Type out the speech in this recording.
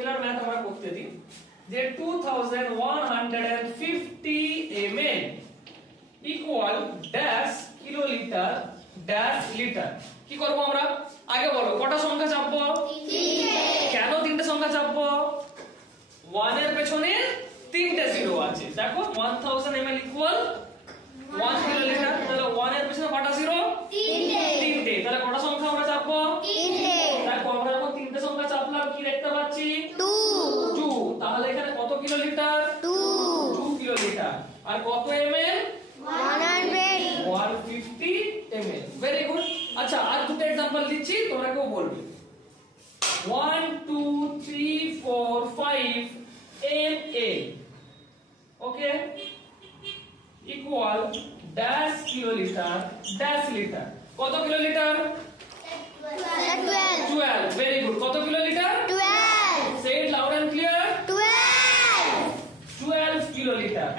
Similar math আমরা করতে দিই যে 2150 ml equal dash kilolitre dash litre. কি করব আমরা? আগে বলো কটা সংখ্যা চাপবো? তিনটে। কেন তিনটে সংখ্যা চাপবো? 1 এর পেছনে তিনটে জিরো আছে। দেখো 1000 ml ইকুয়াল 1 কিলোলিটার, তাহলে 1 এর পেছনে কটা জিরো? তিনটে। তিনটে, তাহলে কটা সংখ্যা আমরা চাপবো? তিনটে। দেখো আমরা যখন তিনটে সংখ্যা চাপলাম কি দেখতে পাচ্ছি? 2 2। তাহলে এখানে কত কিলোলিটার? 2 কিলোলিটার। আর কত ml? 150 ml। Very good. আচ্ছা আর দুটো एग्जांपल দিচ্ছি, তোমরা কেউ বলবে। 1 2 3 4 5 ml okay equal dash kilolitre dash litre. কত কিলোলিটার? 12। Very good. কত kilolitre? 12। Say it loud and clear. 12 kilolitre.